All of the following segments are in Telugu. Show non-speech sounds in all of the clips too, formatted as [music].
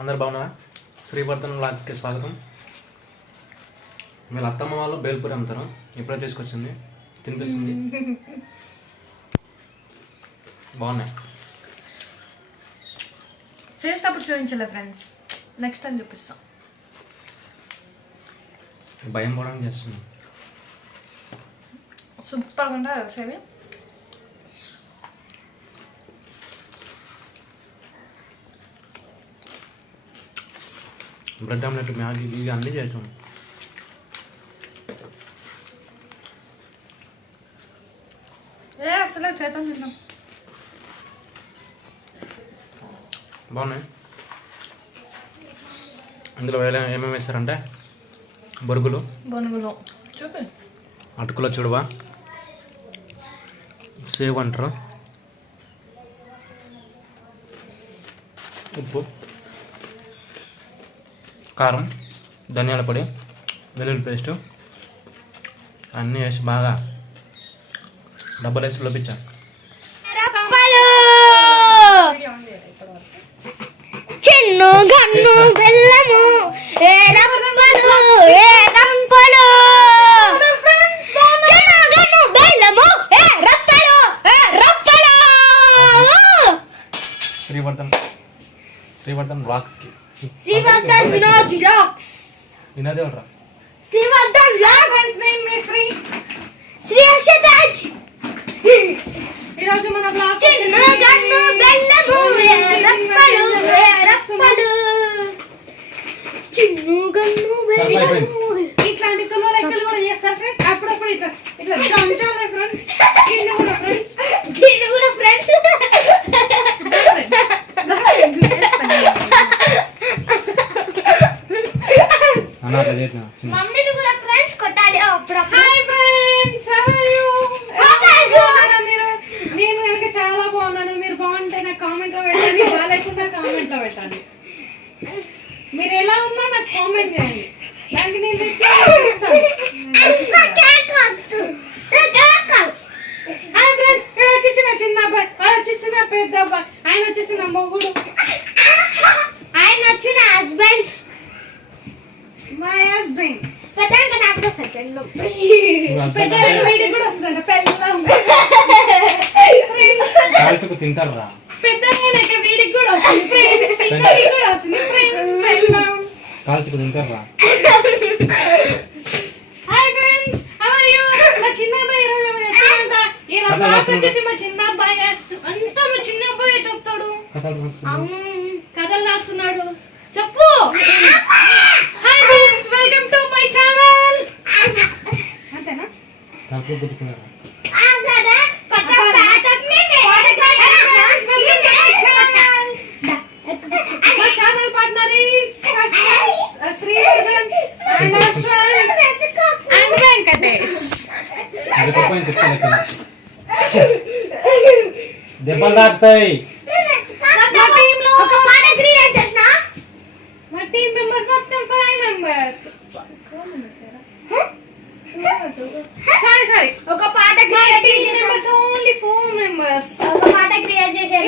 అందరు బాగున్నారా? శ్రీవర్ధన్ లాడ్జ్కి స్వాగతం. వీళ్ళ అత్తమ్మ వాళ్ళు బేల్పూరి అమ్ముతారు. ఇప్పుడే తీసుకొచ్చింది. తినిపిస్తుంది. బాగున్నాయి. చేసినప్పుడు చూపించలే ఫ్రెండ్స్. నెక్స్ట్ టైం చూపిస్తాం. భయం పోవడానికి చేస్తుంది. సూపర్గా ఉంటుంది తెలిసేవి బ్రెడ్ ఆమ్లెట్ మ్యాగీ ఇవి అన్నీ చేసాం ఏ అసలు చేతం తిన్నాం బాగున్నాయి ఇందులో వేరే ఏమేమి వేస్తారంటే బొరుగులు బొనుగులు చూపి అటుకుల చుడువ సేవ్ అంటారు ఉప్పు కారం ధనియాల పొడి వెల్లుల్లి పేస్టు అన్నీ వేసి బాగా డబ్బలు వేసి లోపించాను రప్పలు చిన్ను గన్ను బెల్లము ఏ రప్పలు ఏ రప్పలు చిన్ను గన్ను బెల్లము ఏ రప్పలు ఏ రప్పలు శ్రీవర్ధన్ శ్రీవర్ధన్ బ్లాగ్స్కి శ్రీవర్ధన్ వినోద్ రాక్స్ వినోదే ఎవరా శ్రీవర్ధన్ రాక్స్ నేమ్ మీ శ్రీ శ్రీ హర్షతాజ్ ఈరోజు మన బ్లాగ్ చిన్ను గన్ను బెల్లము ఏ రప్పలు ఏ రప్పలు చిన్ను గన్ను బెల్లము ఇట్లాంటి తుల లెక్కలు కూడా చేస్తారు ఫ్రెండ్స్ అప్పుడప్పుడు ఇట్లా ఇట్లా దంచాలి ఫ్రెండ్స్ కింద కూడా ఫ్రెండ్స్ దీన్ని కూడా ఫ్రెండ్స్ అన్న అట్లా చేసిన చిన్న. మమ్మీని కూడా ఫ్రెండ్స్ కొట్టాలి అప్పుడప్పుడు. Hi friends how are you బాగున్నారా మీరు? నేను కనుక చాలా బాగున్నాను. మీరు బాగుంటే నాకు కామెంట్లో పెట్టండి. [laughs] బాగాలేకుండా కామెంట్లో పెట్టండి. మీరు ఎలా ఉన్నా నాకు కామెంట్ చేయండి. దానికి నేను [laughs] అబ్బాయి అంతా మా చిన్న అబ్బాయి చెప్తాడు కథలు రాస్తున్నాడు. చెప్పు. [laughs] అది తప్పని చెప్తాను దెబ్బలు తాకుతాయి మా టీమ్ లో ఒక మాట క్రియేట్ చేసిన మా టీమ్ మెంబర్స్ మొత్తం ఫైవ్ మెంబర్స్ సారీ సారీ ఒక పాట క్రియేట్ చేసిన మెంబర్స్ ఓన్లీ ఫోర్ మెంబర్స్ ఒక పాట క్రియేట్ చేశాను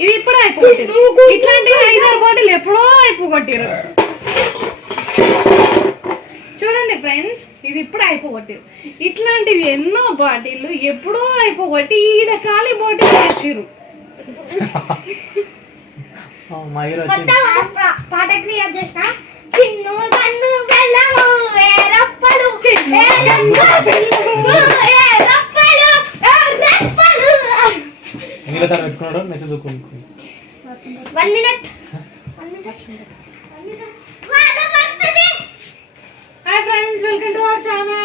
ఇది ఇప్పుడే అయిపోగొట్టారు ఇట్లాంటి ఐదారు బాటిల్ ఎప్పుడో అయిపోగొట్టారు. చూడండి ఫ్రెండ్స్ ఇది ఇప్పుడు అయిపోగొట్టారు. ఇట్లాంటివి ఎన్నో బాటిల్ ఎప్పుడో అయిపోగొట్టి ఈడ ఖాళీ బాటిల్ పా- [laughs] పాట క్రియేట్ చేసిన. ఇందులో తను పెట్టుకున్నాడు నెత్తి దూకుంటుంది one minute hi friends welcome to our channel